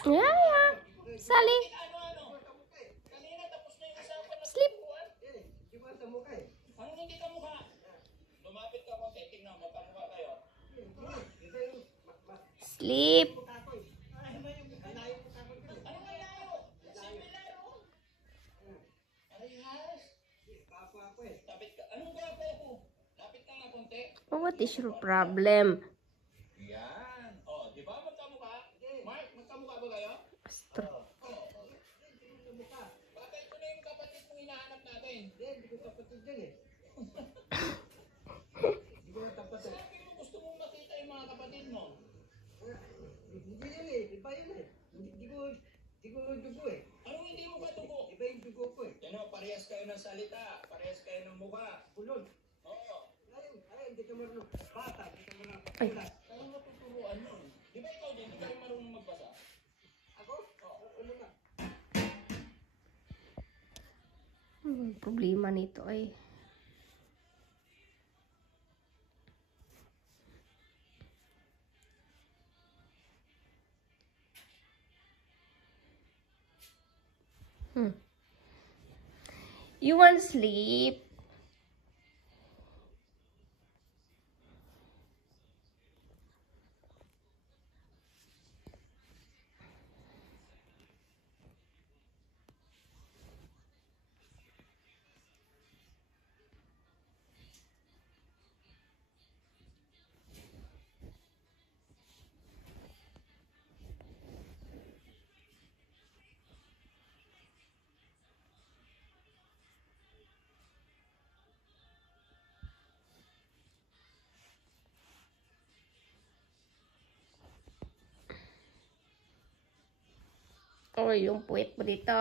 Yeah, yeah. Sally. Sleep. Ano hindi ka mukha? Lumapit ka konti, tingnan mo, magkamukha kayo. Sleep. Ano nga layo? Similar, oh. Parehas. Lapit ka. Anong gwapo ako? Lapit ka nga konti. Oh, what is your problem? Yan. Oh, di ba magkamukha? Mark, magkamukha ba kayo? Astro. Baka ito na yung kapatid kong hinahanap natin. Hindi ko kapatid yan eh. Hindi ko kapatid. Sabi mo gusto mong makita yung mga kapatid mo. Hindi yun eh. Iba yun eh. Hindi ko dugo eh. Anong hindi mo katubo? Iba yung dugo ko eh. Ano, parehas kayo ng salita. Parehas kayo ng mukha. Bulol. Oo. Ay, hindi ka marunong. Bata, hindi ka marunong. Ay. Kaya matuturuan yun. Di ba ikaw din? Di ba yung marunong magbasa? Ako? Ano ka? Problema nito ay. You want sleep? Oh, yung puwet mo dito.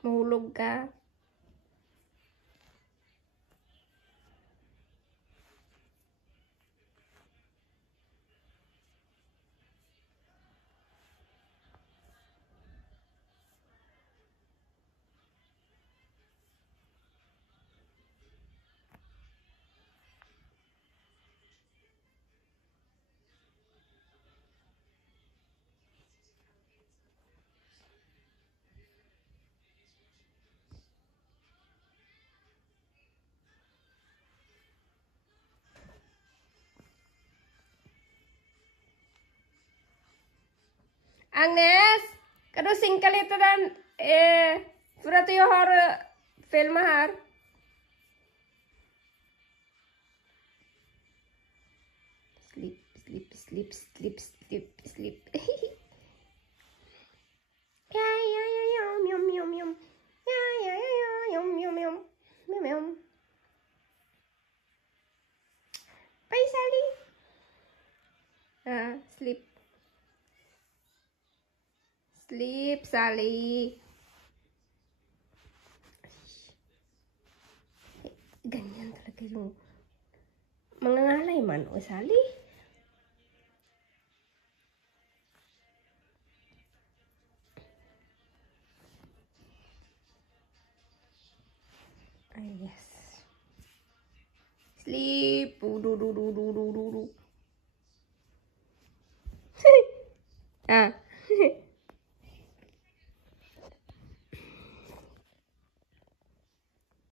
Mahulog ka. Agnes, kadusing kalito dan för jag har filmat här. Sleep, sleep, sleep, sleep, sleep, sleep. Ja, ja, ja, ja, yum, yum, yum. Ja, ja, ja, ja, yum, yum, yum. Yum, yum. Bye, Sally. Sleep. Sleep, Sally. Ganyan talaga yung mangangalay man o Sally. Ay, yes. Sleep. Ah.